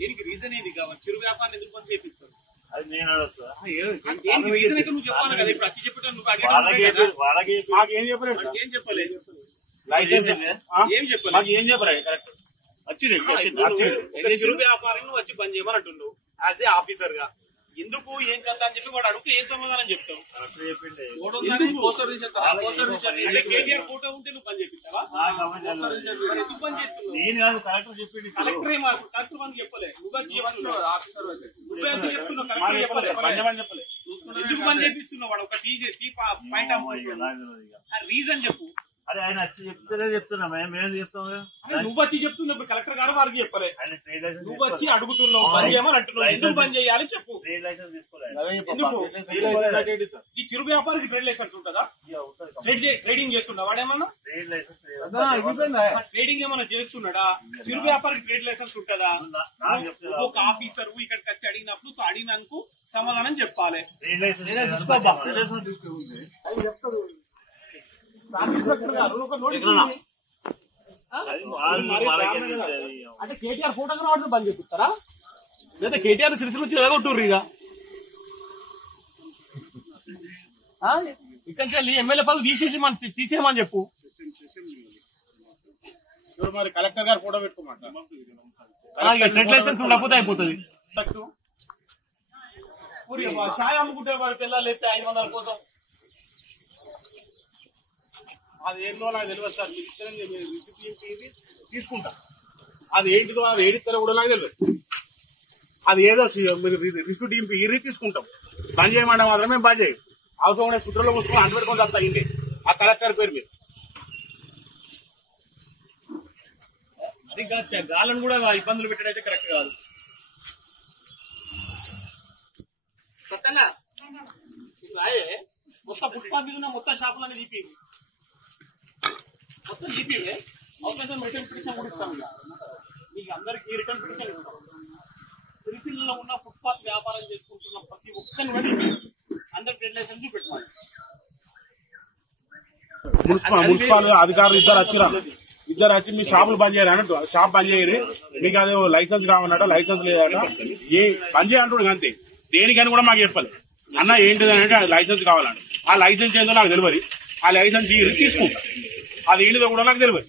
దీనికి రీజన్ ఏంది కావాలి? చిరు వ్యాపారం ఎందుకు బంద్ చేపిస్తారు? అది నేను అడుగుతా. రీజన్ అయితే నువ్వు చెప్పాలి కదా. ఇప్పుడు వచ్చి చెప్పితే నువ్వు మాకేం చెప్పలేదు, ఏం చెప్పలేదు, లైసెన్స్ ఏం చెప్పలేదు, మాకు ఏం చెప్పలేదు. కరెక్ట్ వచ్చింది. చిరు వ్యాపారం నువ్వు వచ్చి బంద్ చేయమని అంటున్నావు యాజ్ ఏ ఆఫీసర్ గా. ఎందుకు ఏం కథ అని చెప్పి వాడు అడిగితే ఏం సమాధానం చెప్తావు? కేటీఆర్ ఫోటో ఉంటే నువ్వు పని చేపిస్తావా? ఎందుకు పని చేస్తున్నావు? నేను కాదు, కలెక్టర్ చెప్పింది. కలెక్టర్ కలెక్టర్ పని చెప్పలే, నువ్వే చెప్తున్నావు. చెప్తున్నావు కలెక్టర్ చెప్పలే. ఎందుకు పని చేపిస్తున్నావు? వాడు ఒక పాయింట్ రీజన్ చెప్పు. అరే ఆయన వచ్చి చెప్తే చెప్తున్నా, మేము చెప్తాం. నువ్వు వచ్చి చెప్తున్నావు, కలెక్టర్ గారు వారికి చెప్పలే. నువ్వు వచ్చి అడుగుతున్నావు బంద్ చేయమని అంటున్నావు. ఎందుకు బంద్ చేయాలి చెప్పు. ట్రేడ్ లైసెన్స్ తీసుకోలేదు. ఈ చిరు వ్యాపారికి ట్రేడ్ లైసెన్స్ ఉంటుందా? ట్రేడింగ్ చేస్తున్నా వాడేమన్నా? ట్రేడ్ లైసెన్స్ ట్రేడింగ్ ఏమన్నా చేస్తున్నాడా? చిరు వ్యాపారికి ట్రేడ్ లైసెన్స్ ఉంటుందా? ఒక ఆఫీసర్ ఇక్కడికి వచ్చి అడిగినప్పుడు అడిగినందుకు సమాధానం చెప్పాలి. ట్రేడ్ లైసెన్స్ అంటే కేటీఆర్ ఫోటోగ్రాఫర్ బంద్ చేపిస్తారా? లేదా కేటీఆర్ సిరిసిల్ల వచ్చి ఎదగొట్టుర్రు ఇక ఇక్కడ ఎమ్మెల్యే పదవి తీసేయమని చెప్పు. మరి కలెక్టర్ గారు ఫోటో పెట్టుకోమంటారు. ట్రేడ్ లైసెన్స్ ఉండకపోతే అయిపోతుంది. ఛాయ్ అమ్ముకుంటే తెల్లాలి 500 కోసం. అది ఏంటో నాకు తెలియదు సార్. మీరు ఇచ్చిన తీసుకుంటా. అది ఏంటిదో అది ఏడిస్తారో కూడా నాకు తెలియదు. అది ఏదో మీరు రిసిప్ట్ ఇరి తీసుకుంటాం. బంద్ చేయమంటే మాత్రమే బంద్ చేయం. అవసరం ఉండే కుట్రలో కూర్చొని అంటు పెట్టుకొని వస్తా ఇంటి ఆ కలెక్టర్ పేరు మీద. అది గాలను కూడా ఇబ్బందులు పెట్టడైతే కరెక్ట్ కాదు. కొత్తగా మొత్తం ఫుట్పాత్ మీద ఉన్న మొత్తం షాపులన్నీ తీపి మొత్తం తీపివే. అవసరం రిటర్న్ పిటిషన్ కూడా ఇస్తాం. మీకు అందరికీ రిటర్న్ పిటిషన్ ఇస్తాం. సిరిసిల్లలో ఉన్న ఫుట్పాత్ వ్యాపారం చేసుకుంటున్న ప్రతి ఒక్కరిని అందరు ట్రేడ్ లైసెన్స్ పెట్టాలి. మున్సిపల్ అధికారులు ఇద్దరు వచ్చి మీ షాపులు బంద్ చేయాలి అన్నట్టు. షాప్ బంద్ చేయరు, మీకు అదే లైసెన్స్ కావాలన్నట, లైసెన్స్ లేదట, ఏ బంద్ చేయాలంటాడు అంతే. దేనికని కూడా మాకు చెప్పాలి. అన్న ఏంటిది అంటే లైసెన్స్ కావాలంట. ఆ లైసెన్స్ ఏందో నాకు తెలియదు. ఆ లైసెన్స్ తీసుకుంటా. అది ఏంటిదో కూడా నాకు తెలియదు.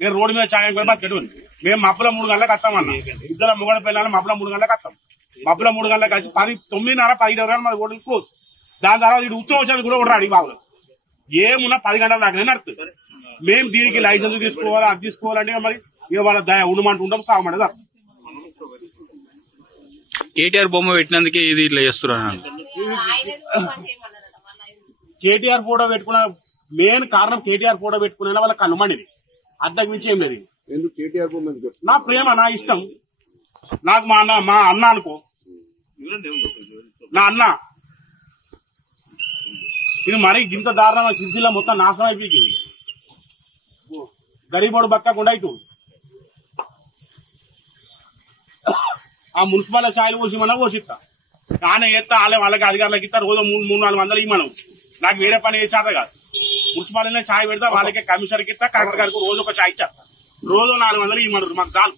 నేను రోడ్డు మీద ఛాయ్ కూడా బతికెట్టు. మేము మబ్బుల 3 గంటలకు వస్తామన్నా. ఇద్దరు మొగడ పిల్లలు మబ్బుల 3 గంటలకు వస్తాం. మబ్బుల 3 గంటలకు వచ్చి 9:30 10 మాది ఓడి క్లోజ్. దాని తర్వాత ఇది ఉత్సవం వచ్చేది కూడా కూడా అడిగి బాబులు ఏమున్నా 10 గంటల దాకా నడుస్తుంది. మేము దీనికి లైసెన్స్ తీసుకోవాలి, అది తీసుకోవాలంటే మరి ఇక వాళ్ళ దయ ఉండమంటూ ఉంటాం, సాగమంటే తప్ప. కేటీఆర్ బొమ్మ పెట్టినందుకే ఇది ఇట్లా చేస్తున్నారు. కేటీఆర్ ఫోటో పెట్టుకున్న మెయిన్ కారణం కేటీఆర్ ఫోటో పెట్టుకునే వాళ్ళకి కనుమండిది. అద్దకు మించి ఏం లేదు. నా ప్రేమ, నా ఇష్టం. నాకు మా అన్న అనుకో, నా అన్న. ఇది మరీ ఇంత దారుణంగా సిరిసిల్ల మొత్తం నాశనం అయిపోయింది. గరీబోడు బతకకుండా అవుతుంది. ఆ మున్సిపల్ ఛాయలు పోసిమన్నా పోసిస్తా, కానీ ఎత్తా వాళ్ళకి అధికారులకు ఇస్తా. రోజు 300-400 ఇవ్వను. నాకు వేరే పని చేసేత కాదు. మున్సిపాలిటీలో ఛాయ్ పెడతా, వాళ్ళకే కమిషనర్కి ఇస్తా, కలెక్టర్ గారికి రోజు ఒక ఛాయ్ ఇచ్చేస్తా. రోజు 400 ఇవ్వమన్నారు. మాకు చాలు.